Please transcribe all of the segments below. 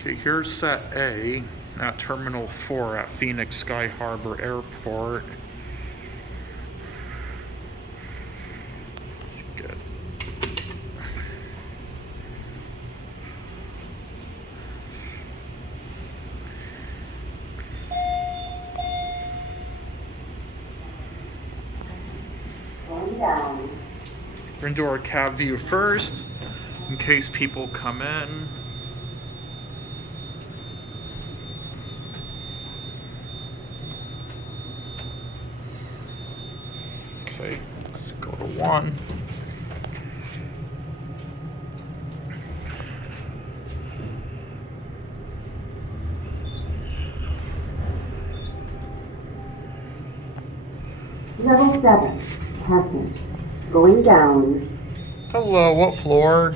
Okay, here's set A at Terminal 4 at Phoenix Sky Harbor Airport. Good. We're going to do our cab view first, in case people come in. Okay, let's go to 1. Level 7, passing. Going down. Hello, what floor?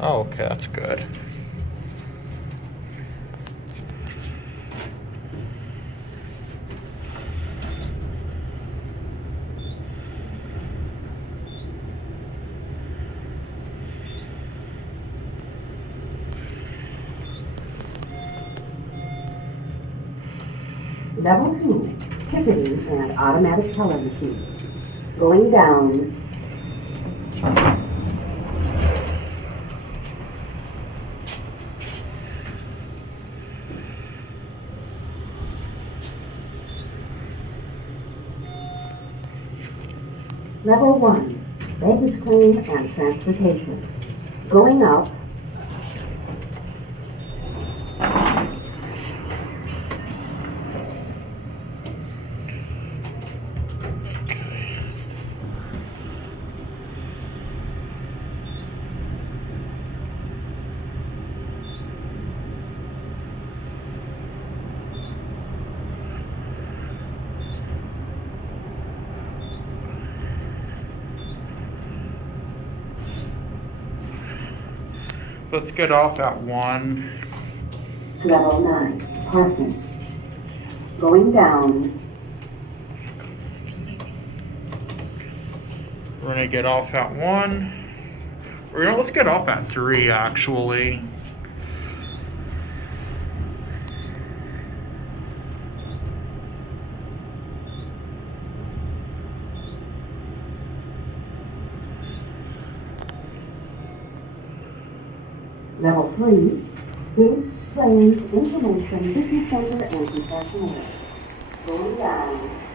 Oh, okay, that's good. Level 2, ticketing and automatic teller machine. Going down. Level 1, baggage claim and transportation. Going up. Let's get off at 1. Level 9, parking. Going down. We're gonna get off at 1. Let's get off at 3, actually. Level 3, base, planes, information, business center, and professional. Going down.